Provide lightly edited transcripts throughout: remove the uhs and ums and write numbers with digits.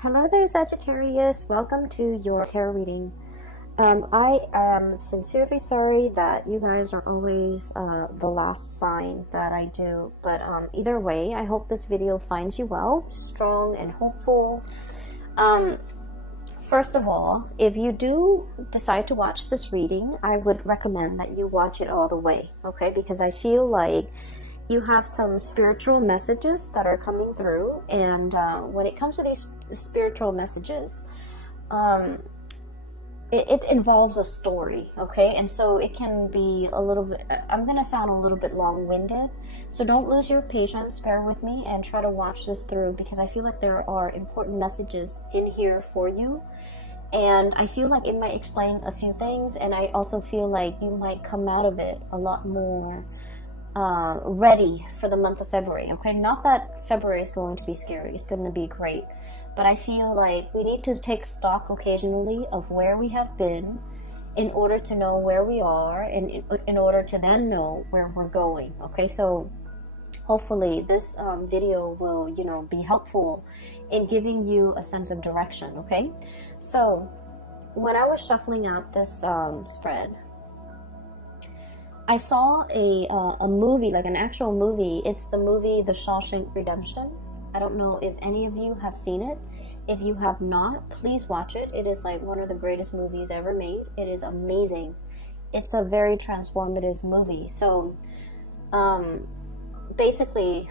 Hello there, Sagittarius. Welcome to your tarot reading. I am sincerely sorry that you guys are always the last sign that I do. But either way, I hope this video finds you well, strong and hopeful. First of all, if you do decide to watch this reading, I would recommend that you watch it all the way, okay? Because I feel like you have some spiritual messages that are coming through, and when it comes to these spiritual messages, it involves a story, okay? And so it can be a little bit, I'm gonna sound a little bit long-winded, so don't lose your patience, bear with me, and try to watch this through, because I feel like there are important messages in here for you, and I feel like it might explain a few things, and I also feel like you might come out of it a lot more ready for the month of February, okay? Not that February is going to be scary, it's going to be great, but I feel like we need to take stock occasionally of where we have been in order to know where we are, and in order to then know where we're going, okay? So hopefully this video will, you know, be helpful in giving you a sense of direction, okay? So when I was shuffling out this spread, I saw a movie, like an actual movie. It's the movie The Shawshank Redemption. I don't know if any of you have seen it. If you have not, please watch it. It is like one of the greatest movies ever made. It is amazing. It's a very transformative movie. So basically,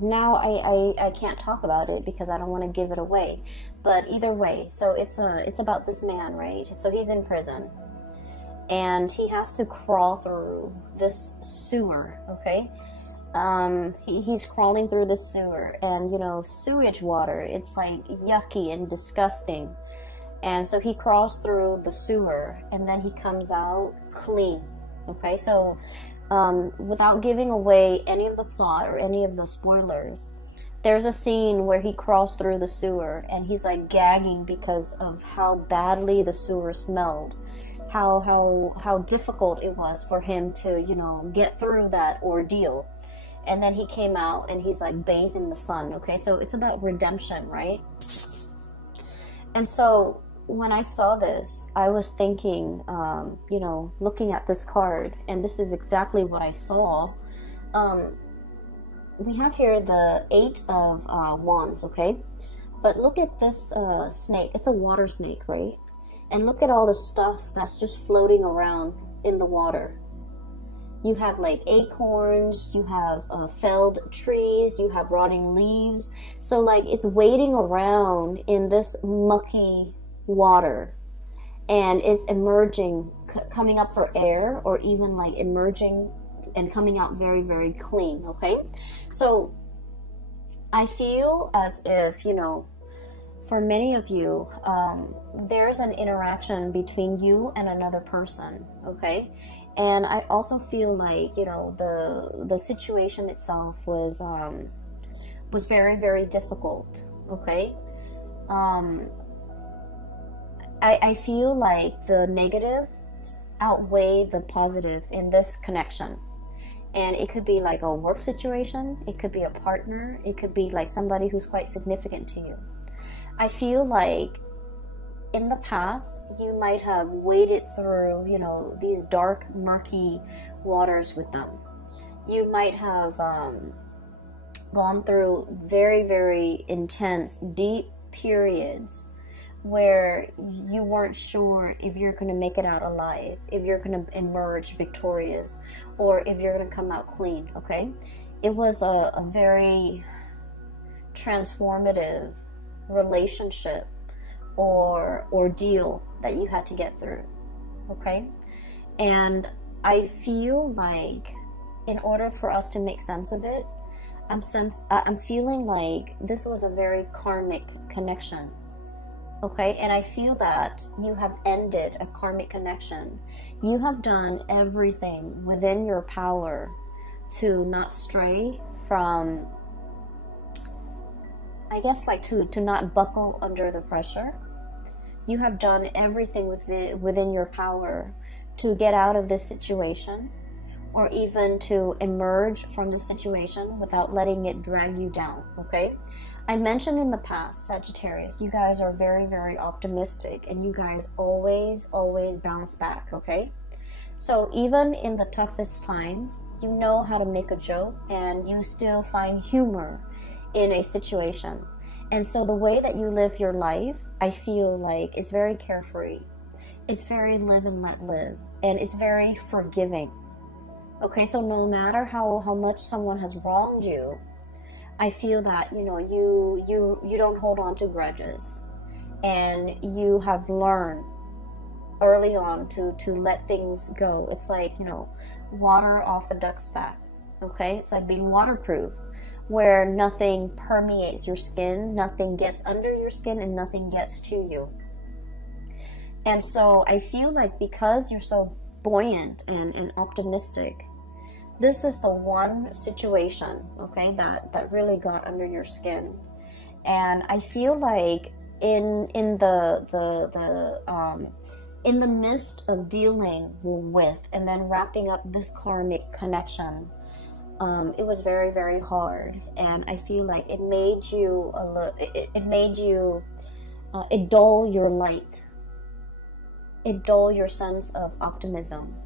now I can't talk about it because I don't want to give it away. But either way, so it's about this man, right? So he's in prison, and he has to crawl through this sewer, okay? He's crawling through the sewer, and you know, sewage water, it's like yucky and disgusting. And so he crawls through the sewer, and then he comes out clean, okay? So without giving away any of the plot or any of the spoilers, there's a scene where he crawls through the sewer, and he's like gagging because of how badly the sewer smelled. How difficult it was for him to, you know, get through that ordeal. And then he came out and he's like bathed in the sun, okay? So it's about redemption, right? And so when I saw this, I was thinking, you know, looking at this card, and this is exactly what I saw. We have here the 8 of Wands, okay? But look at this snake. It's a water snake, right? And look at all the stuff that's just floating around in the water. You have like acorns, you have felled trees, you have rotting leaves. So like it's wading around in this mucky water, and it's emerging, coming up for air, or even like emerging and coming out very, very clean, okay? So I feel as if, you know, for many of you, there's an interaction between you and another person, okay? And I also feel like, you know, the situation itself was very, very difficult, okay? I feel like the negatives outweigh the positive in this connection. And it could be like a work situation, it could be a partner, it could be like somebody who's quite significant to you. I feel like in the past, you might have waded through, you know, these dark, murky waters with them. You might have gone through very, very intense, deep periods where you weren't sure if you're going to make it out alive, if you're going to emerge victorious, or if you're going to come out clean, okay? It was a very transformative relationship or ordeal that you had to get through, okay? And I feel like in order for us to make sense of it, I'm feeling like this was a very karmic connection, okay? And I feel that you have ended a karmic connection. You have done everything within your power to not stray from, I guess, like to not buckle under the pressure. You have done everything within your power to get out of this situation, or even to emerge from the situation without letting it drag you down, okay? I mentioned in the past, Sagittarius, you guys are very, very optimistic, and you guys always, always bounce back, okay? So even in the toughest times, you know how to make a joke, and you still find humor in a situation. And so the way that you live your life, I feel like it's very carefree. It's very live and let live, and it's very forgiving. Okay, so no matter how much someone has wronged you, I feel that, you know, you don't hold on to grudges, and you have learned early on to let things go. It's like, you know, water off a duck's back. Okay, it's like being waterproof, where nothing permeates your skin, nothing gets under your skin, and nothing gets to you. And so I feel like because you're so buoyant and optimistic, this is the one situation, okay, that really got under your skin. And I feel like in the midst of dealing with and then wrapping up this karmic connection, it was very, very hard. And I feel like it made you it dull your light. It dull your sense of optimism.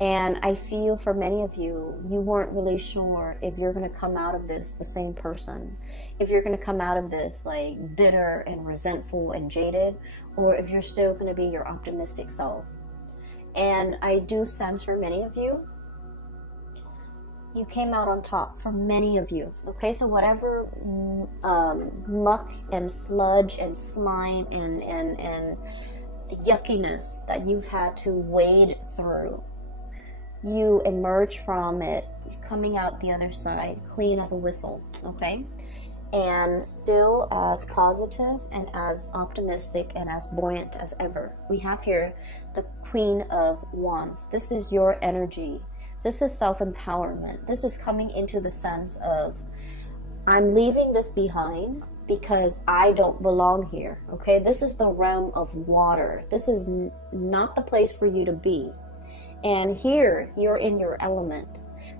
And I feel for many of you, you weren't really sure if you're going to come out of this the same person, if you're going to come out of this like bitter and resentful and jaded, or if you're still going to be your optimistic self. And I do sense for many of you, you came out on top for many of you. Okay, so whatever muck and sludge and slime and yuckiness that you've had to wade through, you emerge from it coming out the other side clean as a whistle, okay, and still as positive and as optimistic and as buoyant as ever. We have here the Queen of Wands. This is your energy. This is self-empowerment. This is coming into the sense of, I'm leaving this behind because I don't belong here, okay? This is the realm of water. This is not the place for you to be. And here, you're in your element.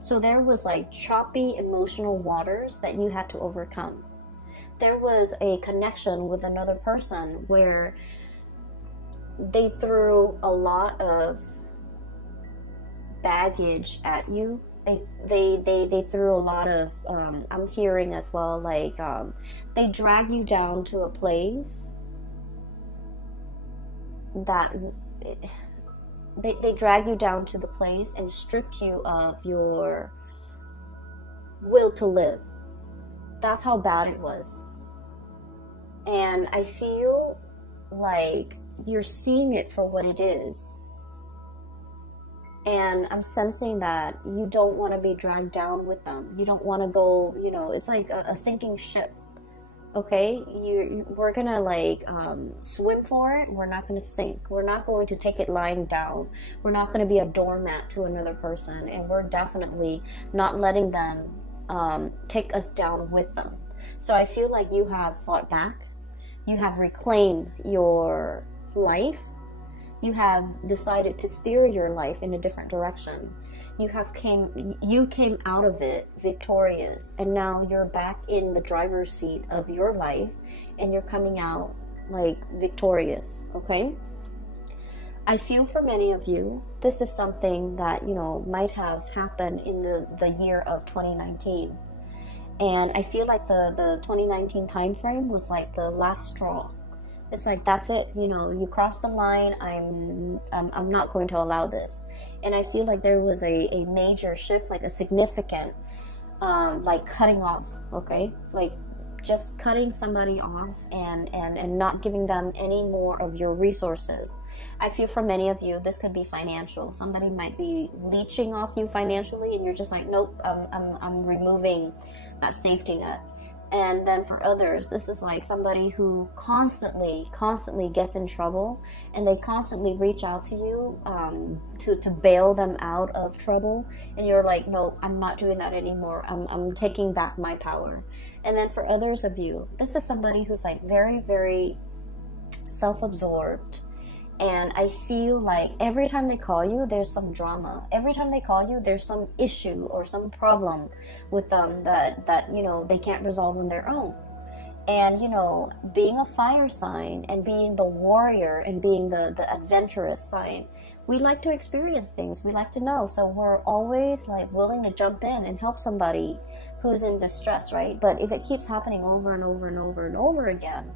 So there was like choppy emotional waters that you had to overcome. There was a connection with another person where they threw a lot of baggage at you. They threw a lot of, I'm hearing as well, like, they drag you down to a place that... They drag you down to the place and stripped you of your will to live. That's how bad it was. And I feel like you're seeing it for what it is. And I'm sensing that you don't want to be dragged down with them. You don't want to go, you know, it's like a sinking ship. Okay, we're gonna like swim for it. We're not gonna sink. We're not going to take it lying down. We're not gonna be a doormat to another person, and we're definitely not letting them take us down with them. So I feel like you have fought back. You have reclaimed your life. You have decided to steer your life in a different direction. You came out of it victorious, and now you're back in the driver's seat of your life, and you're coming out like victorious, okay? I feel for many of you, this is something that, you know, might have happened in the year of 2019. And I feel like the 2019 time frame was like the last straw. It's like, that's it, you know, you crossed the line, I'm not going to allow this. And I feel like there was a major shift, like a significant, like cutting off, okay? Like just cutting somebody off and not giving them any more of your resources. I feel for many of you, this could be financial. Somebody might be leeching off you financially, and you're just like, nope, I'm removing that safety net. And then for others, this is like somebody who constantly gets in trouble, and they constantly reach out to you to bail them out of trouble, and you're like, no, I'm not doing that anymore. I'm taking back my power. And then for others of you, this is somebody who's like very, very self-absorbed. And I feel like every time they call you, there's some drama. Every time they call you, there's some issue or some problem with them that you know, they can't resolve on their own. And, you know, being a fire sign and being the warrior and being the adventurous sign, we like to experience things. We like to know. So we're always like willing to jump in and help somebody who's in distress, right? But if it keeps happening over and over and over and over again,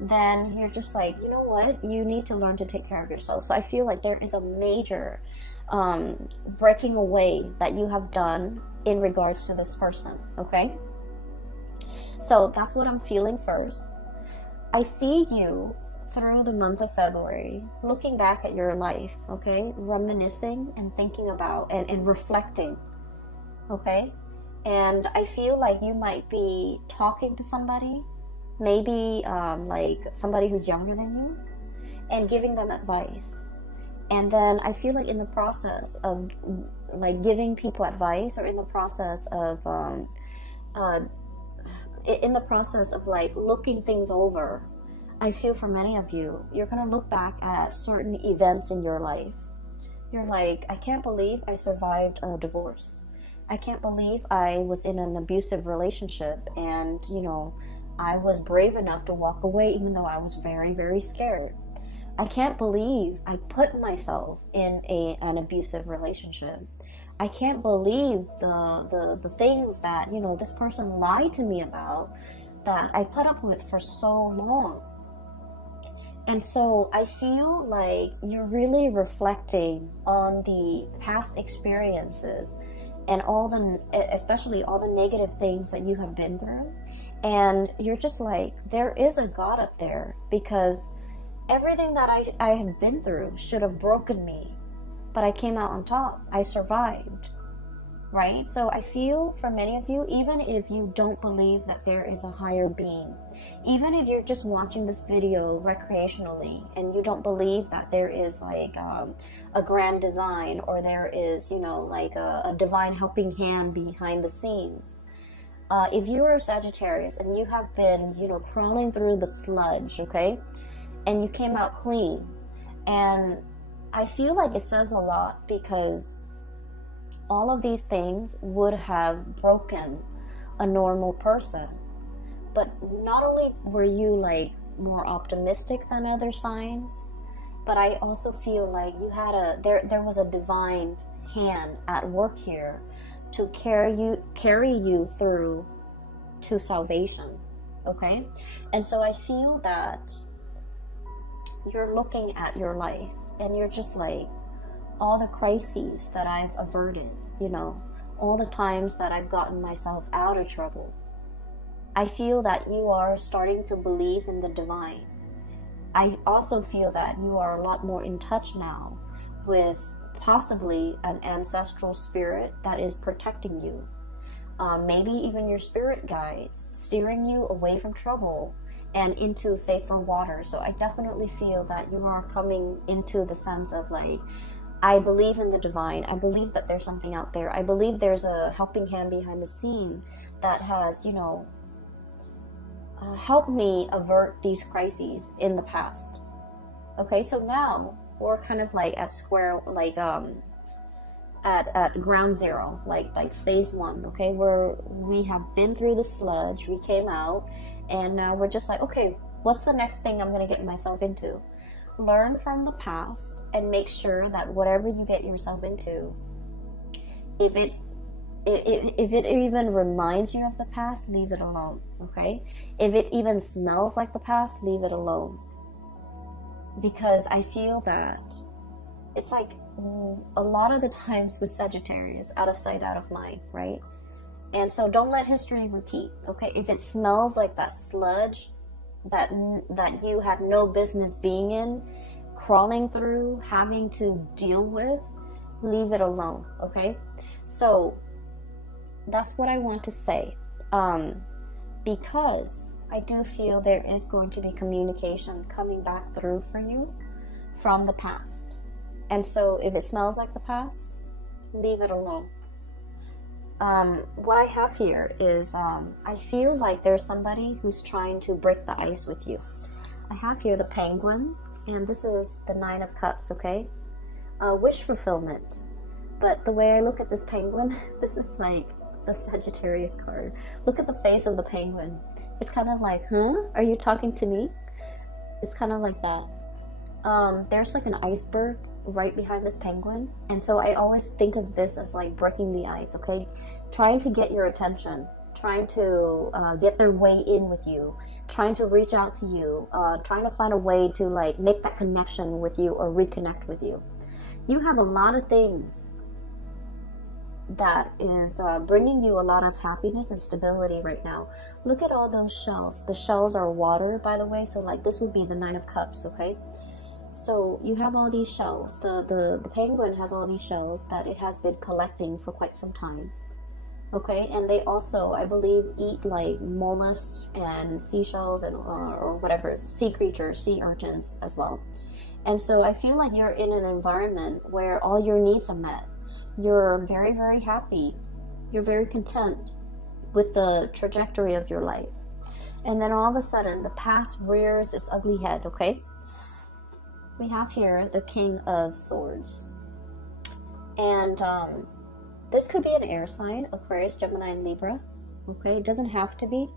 then you're just like, you know what? You need to learn to take care of yourself. So I feel like there is a major breaking away that you have done in regards to this person, okay? So that's what I'm feeling first. I see you through the month of February, looking back at your life, okay? Reminiscing and thinking about and reflecting, okay? And I feel like you might be talking to somebody, maybe like somebody who's younger than you, and giving them advice. And then I feel like in the process of like giving people advice, or in the process of like looking things over, I feel for many of you, you're going to look back at certain events in your life. You're like, I can't believe I survived a divorce. I can't believe I was in an abusive relationship, and, you know, I was brave enough to walk away even though I was very, very scared. I can't believe I put myself in an abusive relationship. I can't believe the things that, you know, this person lied to me about, that I put up with for so long. And so I feel like you're really reflecting on the past experiences and especially all the negative things that you have been through. And you're just like, there is a God up there, because everything that I have been through should have broken me, but I came out on top. I survived, right? So I feel for many of you, even if you don't believe that there is a higher being, even if you're just watching this video recreationally and you don't believe that there is like a grand design, or there is, you know, like a divine helping hand behind the scenes, if you are a Sagittarius and you have been, you know, crawling through the sludge, okay, and you came out clean, and I feel like it says a lot, because all of these things would have broken a normal person. But not only were you like more optimistic than other signs, but I also feel like you had there was a divine hand at work here to carry you through to salvation, okay? And so I feel that you're looking at your life and you're just like, all the crises that I've averted, you know, all the times that I've gotten myself out of trouble. I feel that you are starting to believe in the divine. I also feel that you are a lot more in touch now with possibly an ancestral spirit that is protecting you. Maybe even your spirit guides, steering you away from trouble and into safer water. So I definitely feel that you are coming into the sense of like, I believe in the divine. I believe that there's something out there. I believe there's a helping hand behind the scene that has, you know, helped me avert these crises in the past. Okay, so now we're kind of like at square, like at ground zero, like phase one. Okay, where we have been through the sludge, we came out, and now we're just like, okay, what's the next thing I'm gonna get myself into? Learn from the past and make sure that whatever you get yourself into, if it even reminds you of the past, leave it alone, okay? If it even smells like the past, leave it alone. Because I feel that it's like a lot of the times with Sagittarius, out of sight, out of mind, right? And so don't let history repeat, okay? If it smells like that sludge that you had no business being in, crawling through, having to deal with, leave it alone, okay? So that's what I want to say, because I do feel there is going to be communication coming back through for you from the past. And so if it smells like the past, leave it alone. What I have here is, I feel like there's somebody who's trying to break the ice with you. I have here the Penguin, and this is the 9 of Cups, okay? Wish fulfillment. But the way I look at this Penguin, this is like the Sagittarius card. Look at the face of the Penguin. It's kind of like, huh? Are you talking to me? It's kind of like that. There's like an iceberg right behind this penguin, and so I always think of this as like breaking the ice, okay? Trying to get your attention, trying to get their way in with you, trying to reach out to you, trying to find a way to like make that connection with you or reconnect with you. You have a lot of things that is bringing you a lot of happiness and stability right now. Look at all those shells. The shells are water, by the way, so like this would be the Nine of Cups, okay? So you have all these shells. The penguin has all these shells that it has been collecting for quite some time, okay? And they also, I believe, eat like mollusks and seashells and or whatever, sea creatures, sea urchins as well. And so I feel like you're in an environment where all your needs are met. You're very, very happy. You're very content with the trajectory of your life. And then all of a sudden, the past rears its ugly head, okay? We have here the King of Swords. And this could be an air sign, Aquarius, Gemini, and Libra. Okay, it doesn't have to be.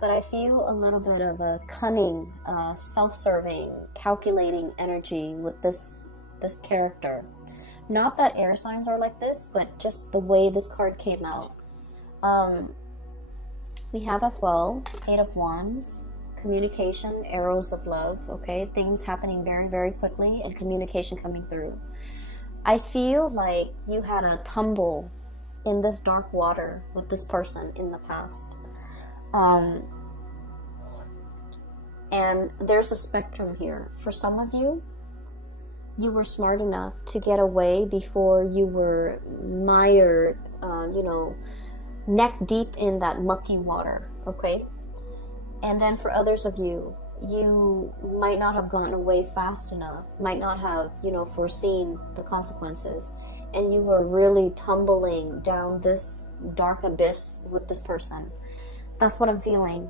But I feel a little bit of a cunning, self-serving, calculating energy with this character. Not that air signs are like this, but just the way this card came out. We have as well Eight of Wands, communication, arrows of love, okay? Things happening very, very quickly and communication coming through. I feel like you had a tumble in this dark water with this person in the past. And there's a spectrum here. For some of you, you were smart enough to get away before you were mired, neck deep in that mucky water, okay? And then for others of you, you might not have gotten away fast enough, might not have, foreseen the consequences, and you were really tumbling down this dark abyss with this person. That's what I'm feeling.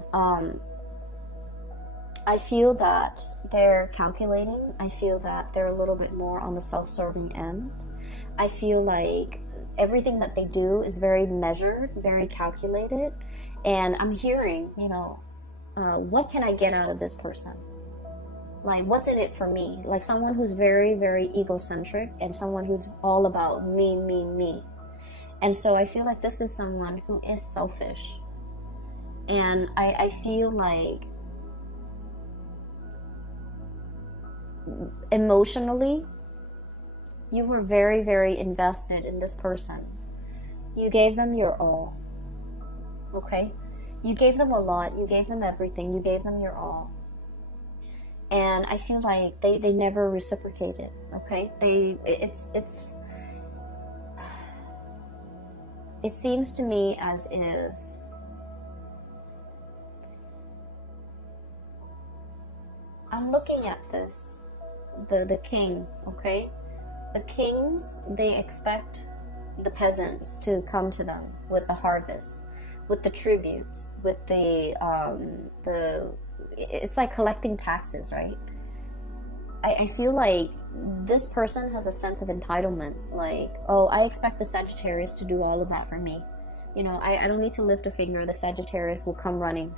I feel that they're calculating. I feel that they're a little bit more on the self-serving end. I feel like everything that they do is very measured, very calculated. And I'm hearing, what can I get out of this person? Like, what's in it for me? Like someone who's very, very egocentric and someone who's all about me, me, me. And so I feel like this is someone who is selfish. And I feel like emotionally, you were very, very invested in this person. You gave them your all, okay? You gave them a lot. You gave them everything. You gave them your all. And I feel like they never reciprocated, okay? It seems to me as if I'm looking at this. The king, okay? The kings, they expect the peasants to come to them with the harvest, with the tributes, with it's like collecting taxes, right? I feel like this person has a sense of entitlement, like, oh, I expect the Sagittarius to do all of that for me. I don't need to lift a finger, the Sagittarius will come running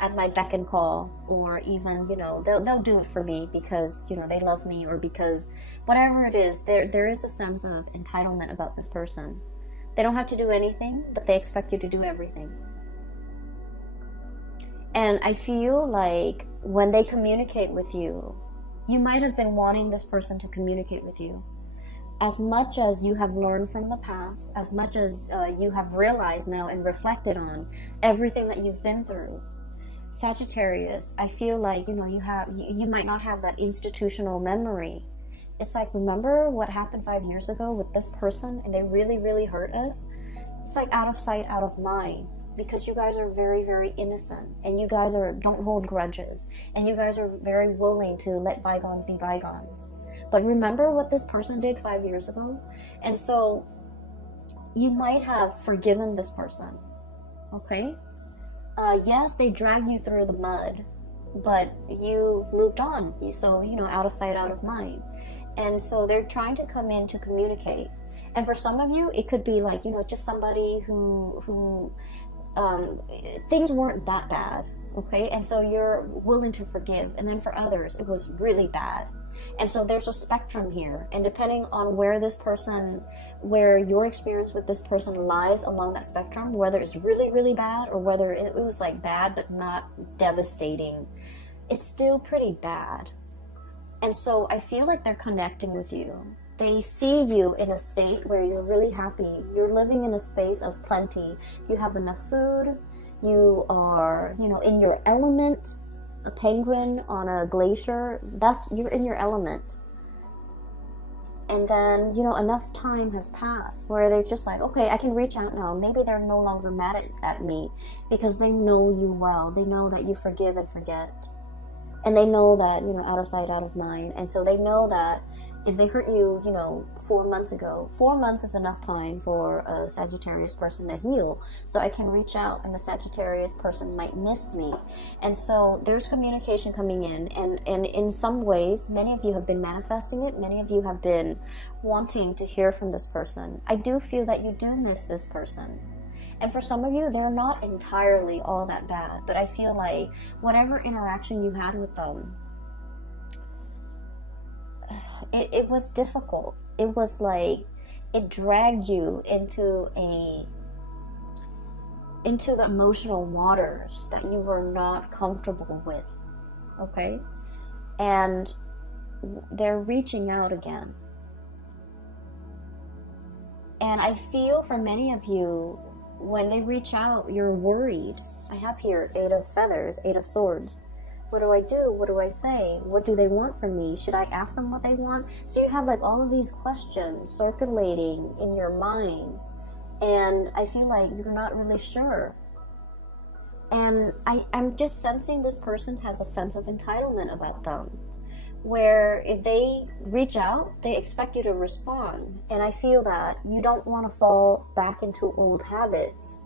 at my beck and call, or even, they'll do it for me because, they love me, or because whatever it is, there is a sense of entitlement about this person. They don't have to do anything, but they expect you to do everything. And I feel like when they communicate with you, you might have been wanting this person to communicate with you. As much as you have learned from the past, as much as you have realized now and reflected on everything that you've been through, Sagittarius, I feel like, you might not have that institutional memory. It's like, remember what happened 5 years ago with this person and they really, really hurt us? It's like out of sight, out of mind, because you guys are very, very innocent, and you guys don't hold grudges, and you guys are very willing to let bygones be bygones. But remember what this person did 5 years ago? And so you might have forgiven this person, okay? Yes, they dragged you through the mud, but you moved on. So, out of sight, out of mind. And so they're trying to come in to communicate. And for some of you, it could be like, just somebody who things weren't that bad, okay? And so you're willing to forgive. And then for others, it was really bad. And so there's a spectrum here, and depending on where your experience with this person lies along that spectrum, whether it's really, really bad or whether it was like bad but not devastating, it's still pretty bad. And so I feel like they're connecting with you. They see you in a state where you're really happy. You're living in a space of plenty. You have enough food. You are, in your element. A penguin on a glacier, you're in your element. And then, enough time has passed where they're just like, okay, I can reach out now. Maybe they're no longer mad at me because they know you well. They know that you forgive and forget. And they know that, out of sight, out of mind. And so they know that if they hurt you, 4 months ago, 4 months is enough time for a Sagittarius person to heal. So I can reach out and the Sagittarius person might miss me. And so there's communication coming in. And in some ways, many of you have been manifesting it. Many of you have been wanting to hear from this person. I do feel that you do miss this person. And for some of you, they're not entirely all that bad. But I feel like whatever interaction you had with them, it was difficult. It was like it dragged you into the emotional waters that you were not comfortable with. Okay? And they're reaching out again. And I feel for many of you, when they reach out, you're worried. I have here 8 of feathers, 8 of swords. What do I do? What do I say? What do they want from me? Should I ask them what they want? So you have like all of these questions circulating in your mind. And I feel like you're not really sure. And I'm just sensing this person has a sense of entitlement about them, where if they reach out, they expect you to respond. And I feel that you don't want to fall back into old habits.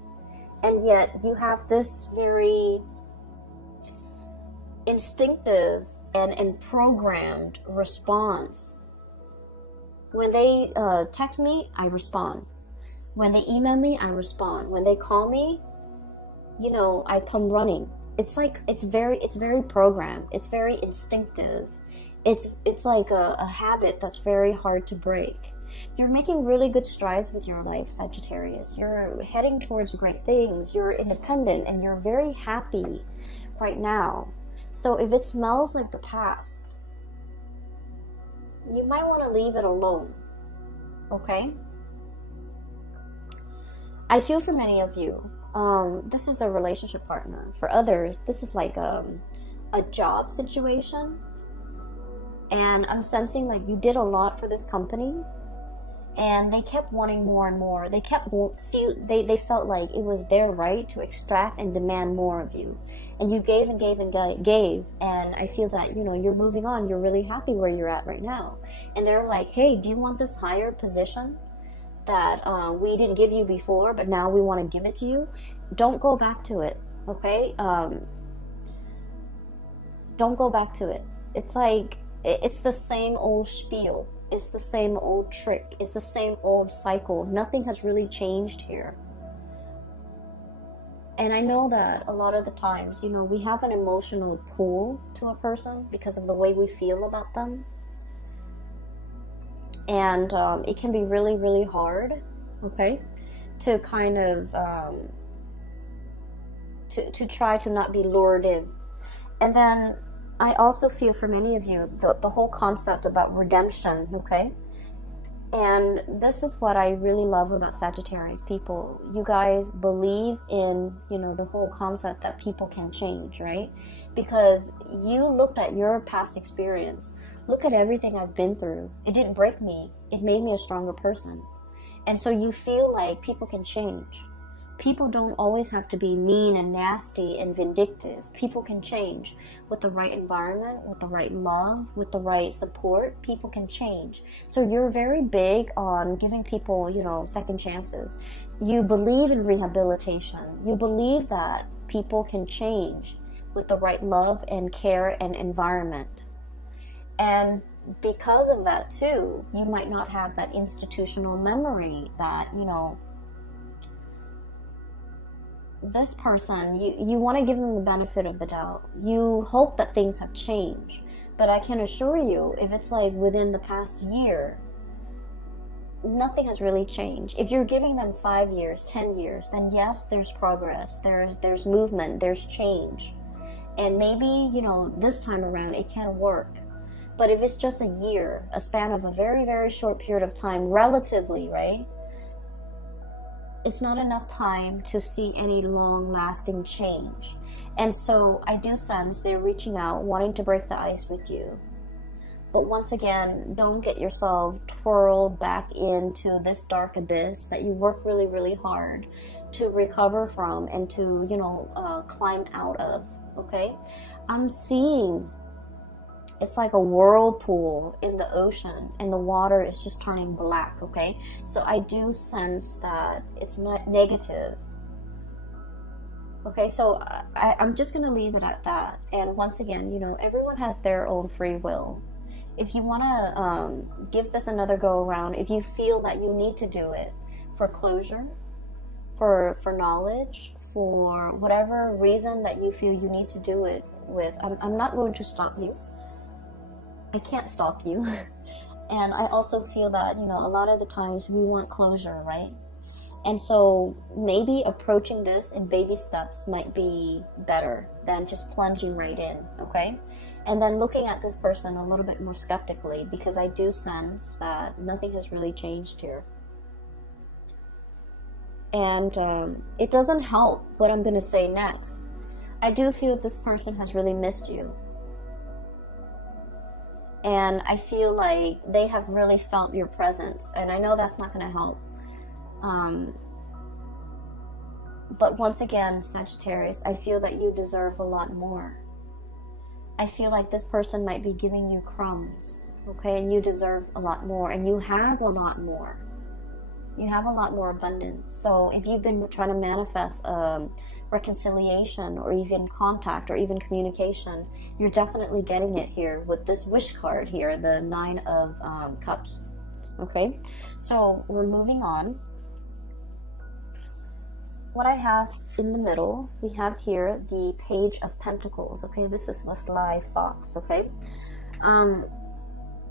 And yet you have this very instinctive and programmed response. When they text me, I respond. When they email me, I respond. When they call me, I come running. It's like, it's very programmed. It's very instinctive. It's like a habit that's very hard to break. You're making really good strides with your life, Sagittarius. You're heading towards great things. You're independent and you're very happy right now. So if it smells like the past, you might want to leave it alone. Okay? I feel for many of you, this is a relationship partner. For others, this is like a job situation. And I'm sensing like you did a lot for this company, and they kept wanting more and more. They they felt like it was their right to extract and demand more of you. And you gave and gave and gave. And I feel that, you're moving on. You're really happy where you're at right now. And they're like, hey, do you want this higher position that we didn't give you before, but now we want to give it to you? Don't go back to it, okay? Don't go back to it. It's like, it's the same old spiel. It's the same old trick. It's the same old cycle. Nothing has really changed here. And I know that a lot of the times, we have an emotional pull to a person because of the way we feel about them. And it can be really, really hard, okay, to kind of, to try to not be lured in. And then I also feel for many of you, the whole concept about redemption, okay? And this is what I really love about Sagittarius people. You guys believe in, the whole concept that people can change, right? Because you looked at your past experience. Look at everything I've been through. It didn't break me. It made me a stronger person. And so you feel like people can change. People don't always have to be mean and nasty and vindictive. People can change. With the right environment, with the right love, with the right support, people can change. So you're very big on giving people, second chances. You believe in rehabilitation. You believe that people can change with the right love and care and environment. And because of that too, you might not have that institutional memory that, this person, you want to give them the benefit of the doubt. You hope that things have changed. But I can assure you, if it's like within the past year, nothing has really changed. If you're giving them 5 years, 10 years, then yes, there's progress, there's movement, there's change. And maybe, you know, this time around it can work. But if it's just a year, a span of a very, very short period of time, relatively, right? It's not enough time to see any long-lasting change. And so I do sense they're reaching out, wanting to break the ice with you. But once again, don't get yourself twirled back into this dark abyss that you work really, really hard to recover from and to, you know, climb out of, okay? I'm seeing it's like a whirlpool in the ocean and the water is just turning black, okay? So I do sense that it's not negative. Okay, so I'm just going to leave it at that. And once again, you know, everyone has their own free will. If you want to give this another go around, if you feel that you need to do it for closure, for knowledge, for whatever reason that you feel you need to do it with, I'm not going to stop you. I can't stop you. And I also feel that, you know, a lot of the times we want closure, right? And so maybe approaching this in baby steps might be better than just plunging right in, okay? And then looking at this person a little bit more skeptically, because I do sense that nothing has really changed here. And it doesn't help what I'm going to say next. I do feel this person has really missed you. And I feel like they have really felt your presence. And I know that's not going to help. But once again, Sagittarius, I feel that you deserve a lot more. I feel like this person might be giving you crumbs, okay? And you deserve a lot more. And you have a lot more. You have a lot more abundance. So if you've been trying to manifest reconciliation or even contact or even communication, you're definitely getting it here with this wish card here, the 9 of Cups. Okay, so we're moving on. What I have in the middle, we have here the Page of Pentacles. Okay, this is the sly fox. Okay,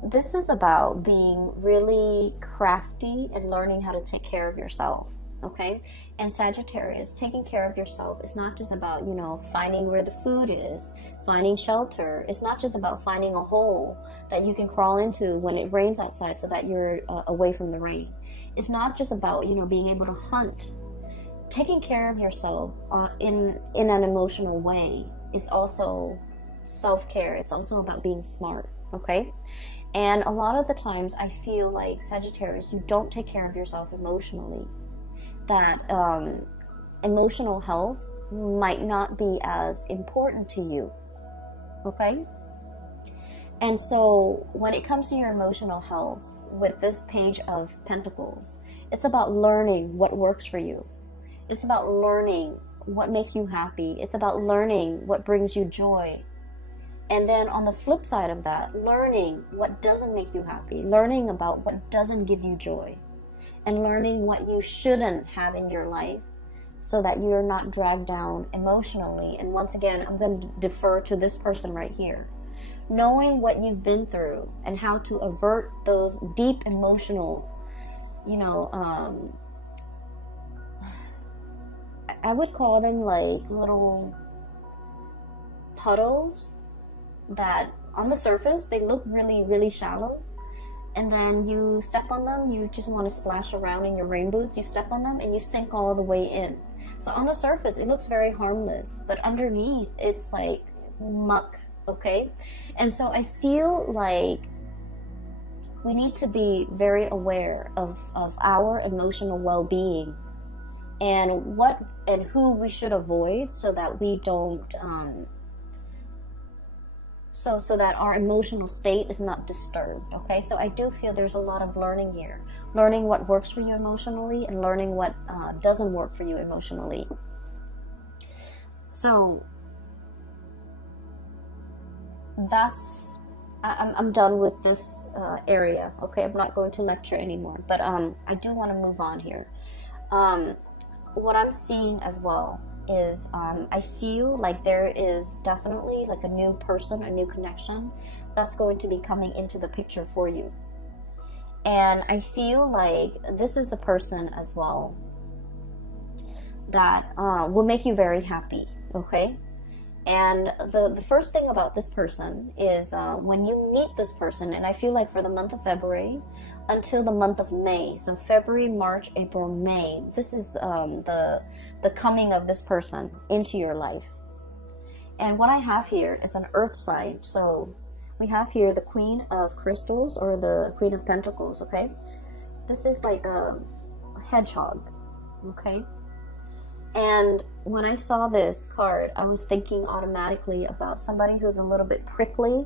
this is about being really crafty and learning how to take care of yourself. Okay, and Sagittarius, taking care of yourself is not just about, you know, finding where the food is, finding shelter. It's not just about finding a hole that you can crawl into when it rains outside so that you're away from the rain. It's not just about, you know, being able to hunt. Taking care of yourself in an emotional way is also self-care. It's also about being smart, okay? And a lot of the times I feel like, Sagittarius, you don't take care of yourself emotionally. That emotional health might not be as important to you, okay? And so when it comes to your emotional health, with this Page of Pentacles, it's about learning what works for you. It's about learning what makes you happy. It's about learning what brings you joy. And then on the flip side of that, learning what doesn't make you happy, learning about what doesn't give you joy, and learning what you shouldn't have in your life so that you're not dragged down emotionally. And once again, I'm going to defer to this person right here. Knowing what you've been through and how to avert those deep emotional, you know, I would call them like little puddles that on the surface, they look really, really shallow. And then you step on them, you just want to splash around in your rain boots, you step on them and you sink all the way in. So on the surface, it looks very harmless, but underneath, it's like muck, okay? And so I feel like we need to be very aware of our emotional well-being and what and who we should avoid so that we don't, so that our emotional state is not disturbed, okay? So I do feel there's a lot of learning here. Learning what works for you emotionally and learning what doesn't work for you emotionally. So that's, I'm done with this area, okay? I'm not going to lecture anymore, but I do want to move on here. What I'm seeing as well is I feel like there is definitely like a new person, a new connection that's going to be coming into the picture for you. And I feel like this is a person as well that will make you very happy, okay? And the first thing about this person is when you meet this person, and I feel like for the month of February until the month of May, so February, March, April, May, this is the coming of this person into your life. And what I have here is an earth sign. So we have here the Queen of Crystals, or the Queen of Pentacles, okay? This is like a hedgehog, okay? And when I saw this card, I was thinking automatically about somebody who's a little bit prickly,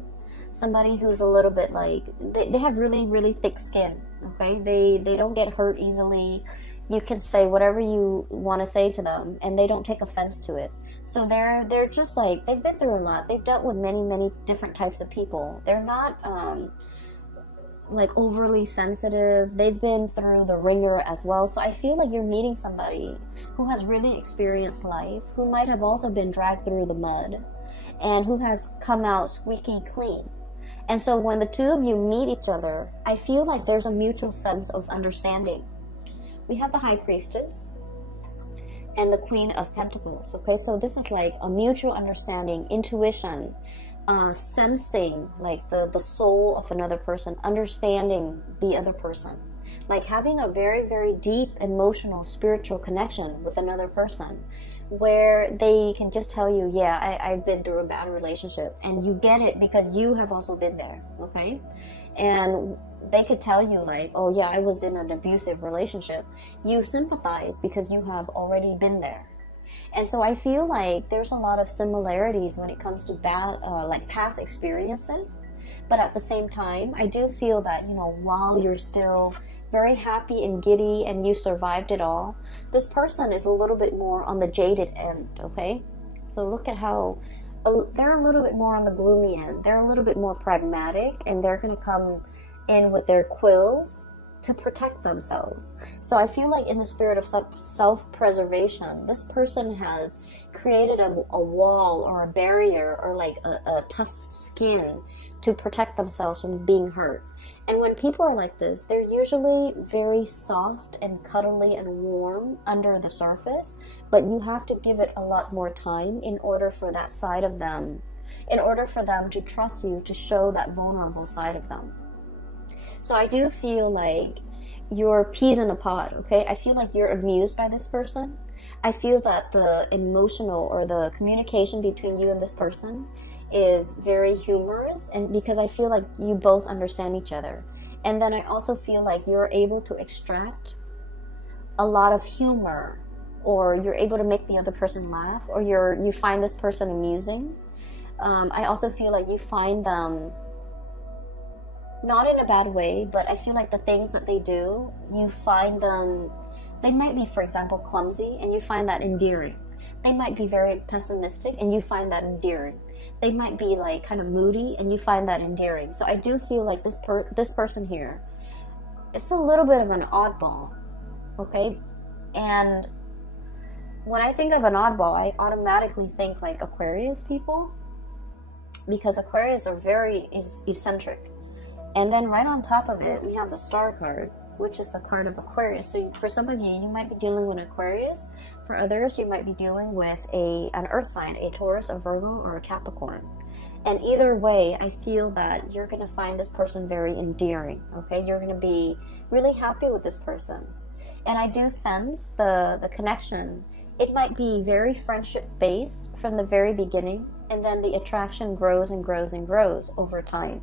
somebody who's a little bit like, they have really, really thick skin, okay? They don't get hurt easily. You can say whatever you want to say to them, and they don't take offense to it. So they're just like, they've been through a lot. They've dealt with many, many different types of people. They're not like overly sensitive. They've been through the ringer as well. So I feel like you're meeting somebody who has really experienced life, who might have also been dragged through the mud, and who has come out squeaky clean. And so when the two of you meet each other, I feel like there's a mutual sense of understanding. We have the High Priestess and the Queen of Pentacles, okay? So this is like a mutual understanding, intuition, sensing like the soul of another person, understanding the other person, like having a very, very deep emotional, spiritual connection with another person, where they can just tell you, yeah, I've been through a bad relationship, and you get it because you have also been there, okay? And they could tell you like, oh yeah, I was in an abusive relationship. You sympathize because you have already been there. And so I feel like there's a lot of similarities when it comes to bad, like past experiences. But at the same time, I do feel that, you know, while you're still very happy and giddy and you survived it all, this person is a little bit more on the jaded end, okay? So look at how they're a little bit more on the gloomy end. They're a little bit more pragmatic, and they're going to come in with their quills to protect themselves. So I feel like in the spirit of self-preservation, this person has created a wall or a barrier, or like a tough skin to protect themselves from being hurt. And when people are like this, they're usually very soft and cuddly and warm under the surface, but you have to give it a lot more time in order for that side of them, in order for them to trust you, to show that vulnerable side of them. So I do feel like you're peas in a pod, okay? I feel like you're amused by this person. I feel that the emotional or the communication between you and this person is very humorous, and because I feel like you both understand each other. And then I also feel like you're able to extract a lot of humor, or you're able to make the other person laugh, or you find this person amusing. I also feel like you find them not in a bad way, but I feel like the things that they do, you find them, they might be, for example, clumsy, and you find that endearing. They might be very pessimistic, and you find that endearing. They might be like kind of moody, and you find that endearing. So I do feel like this person here, it's a little bit of an oddball, okay? And when I think of an oddball, I automatically think like Aquarius people, because Aquarius are very eccentric. And then right on top of it, we have the Star card, which is the card of Aquarius. So for some of you, you might be dealing with Aquarius. For others, you might be dealing with an earth sign, a Taurus, a Virgo, or a Capricorn. And either way, I feel that you're going to find this person very endearing, okay? You're going to be really happy with this person. And I do sense the connection. It might be very friendship-based from the very beginning, and then the attraction grows and grows and grows over time.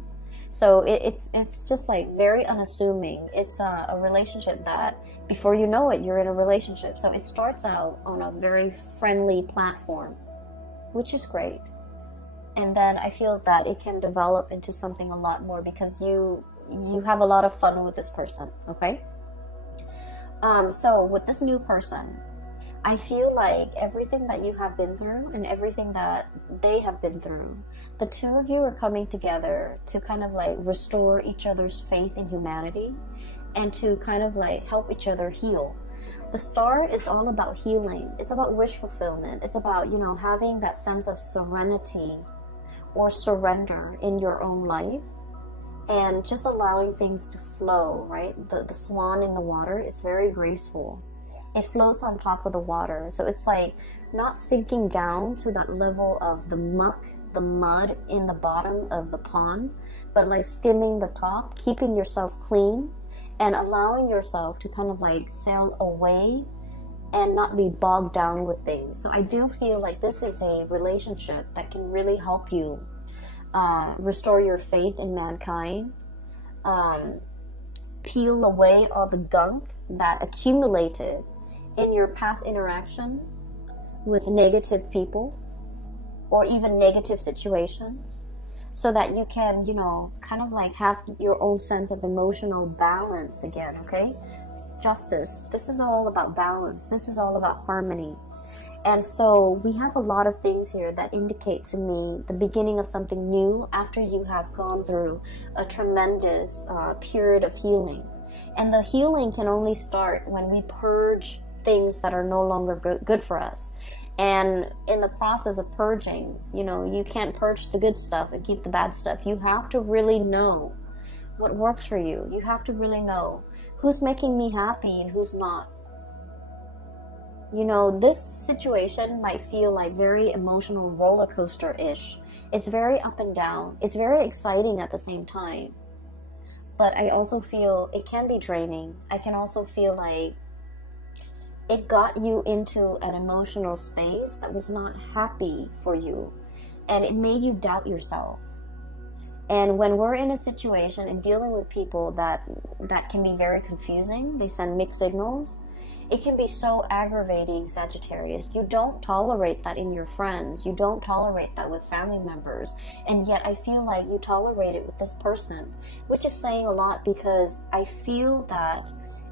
So it's just like very unassuming. It's a relationship that before you know it, you're in a relationship. So it starts out on a very friendly platform, which is great. And then I feel that it can develop into something a lot more because you have a lot of fun with this person, okay? So with this new person, I feel like everything that you have been through and everything that they have been through, the two of you are coming together to kind of like restore each other's faith in humanity and to kind of like help each other heal. The star is all about healing. It's about wish fulfillment. It's about, you know, having that sense of serenity or surrender in your own life and just allowing things to flow, right? The swan in the water is very graceful. It floats on top of the water. So it's like not sinking down to that level of the muck, the mud in the bottom of the pond, but like skimming the top, keeping yourself clean and allowing yourself to kind of like sail away and not be bogged down with things. So I do feel like this is a relationship that can really help you restore your faith in mankind, peel away all the gunk that accumulated in your past interaction with negative people or even negative situations, so that you can, you know, kind of like have your own sense of emotional balance again, okay? Justice. This is all about balance. This is all about harmony. And so we have a lot of things here that indicate to me the beginning of something new after you have gone through a tremendous period of healing. And the healing can only start when we purge things that are no longer good for us. And in the process of purging, you know, you can't purge the good stuff and keep the bad stuff. You have to really know what works for you. You have to really know who's making me happy and who's not. You know, this situation might feel like very emotional roller coaster-ish. It's very up and down. It's very exciting at the same time. But I also feel it can be draining. I can also feel like it got you into an emotional space that was not happy for you. And it made you doubt yourself. And when we're in a situation and dealing with people that can be very confusing, they send mixed signals, it can be so aggravating, Sagittarius. You don't tolerate that in your friends. You don't tolerate that with family members. And yet I feel like you tolerate it with this person, which is saying a lot, because I feel that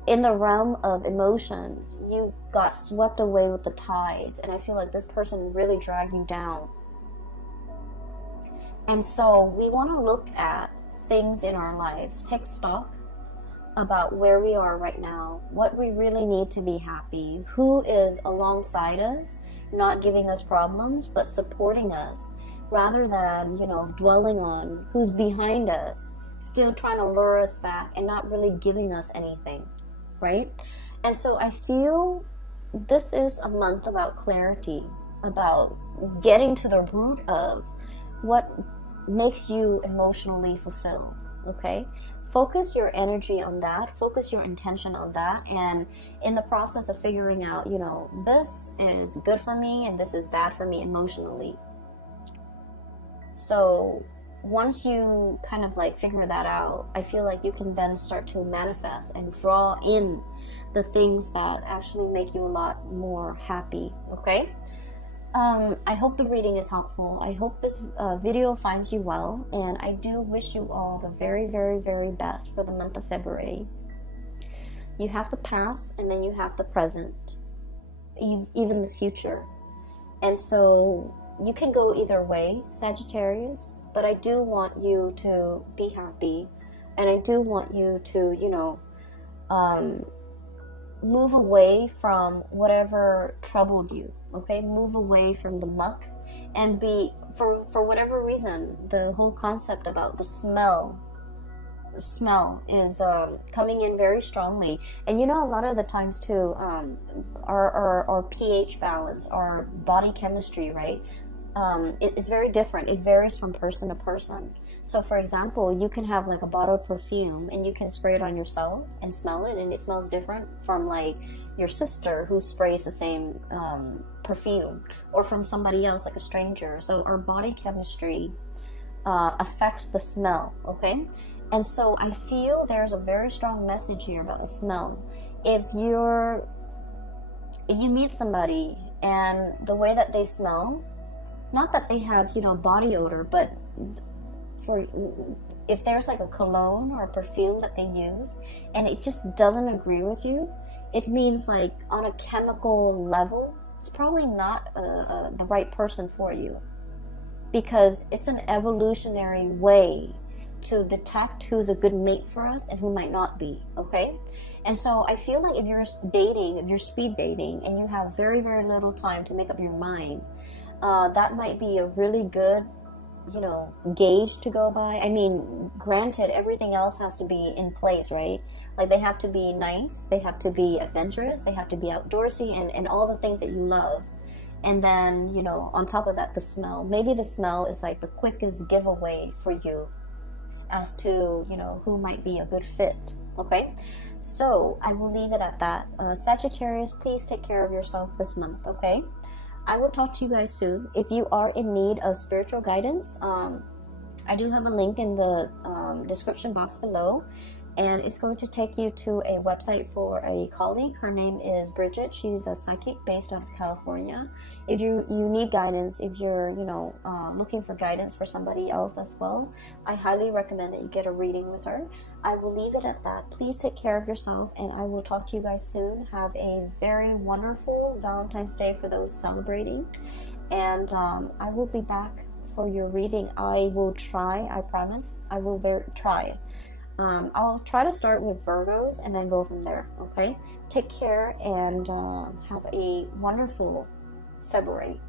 in the realm of emotions, you got swept away with the tides. And I feel like this person really dragged you down. And so we want to look at things in our lives, take stock about where we are right now, what we really need to be happy, who is alongside us, not giving us problems, but supporting us, rather than, you know, dwelling on who's behind us, still trying to lure us back and not really giving us anything, right? And so I feel this is a month about clarity, about getting to the root of what makes you emotionally fulfilled, okay? Focus your energy on that, focus your intention on that, and in the process of figuring out, you know, this is good for me and this is bad for me emotionally. So once you kind of like figure that out, I feel like you can then start to manifest and draw in the things that actually make you a lot more happy, okay? I hope the reading is helpful. I hope this video finds you well, and I do wish you all the very, very, very best for the month of February. You have the past, and then you have the present, even the future. And so you can go either way, Sagittarius, but I do want you to be happy, and I do want you to, you know, move away from whatever troubled you, okay? Move away from the muck, and be, for whatever reason, the whole concept about the smell is coming in very strongly. And you know, a lot of the times too, our pH balance, our body chemistry, right? It is very different. It varies from person to person. So for example, you can have like a bottle of perfume and you can spray it on yourself and smell it, and it smells different from like your sister who sprays the same perfume, or from somebody else, like a stranger. So our body chemistry affects the smell, okay? And so I feel there's a very strong message here about the smell. If you meet somebody and the way that they smell, not that they have, you know, body odor, but if there's like a cologne or a perfume that they use and it just doesn't agree with you, it means like on a chemical level, it's probably not the right person for you, because it's an evolutionary way to detect who's a good mate for us and who might not be, okay? And so I feel like if you're dating, if you're speed dating, and you have very, very little time to make up your mind, that might be a really good, you know, gauge to go by. I mean, granted, everything else has to be in place, right? Like, they have to be nice, they have to be adventurous, they have to be outdoorsy, and all the things that you love. And then, you know, on top of that, the smell. Maybe the smell is like the quickest giveaway for you as to, you know, who might be a good fit, okay? So I will leave it at that. Sagittarius, please take care of yourself this month, okay? I will talk to you guys soon. If you are in need of spiritual guidance, I do have a link in the description box below, and it's going to take you to a website for a colleague. Her name is Bridget. She's a psychic based out of California. If you need guidance, if you're, you know, looking for guidance for somebody else as well, I highly recommend that you get a reading with her. I will leave it at that. Please take care of yourself, and I will talk to you guys soon. Have a very wonderful Valentine's Day for those celebrating, and I will be back for your reading. I will try, I promise, I will try. I'll try to start with Virgos and then go from there, okay? Take care, and have a wonderful February.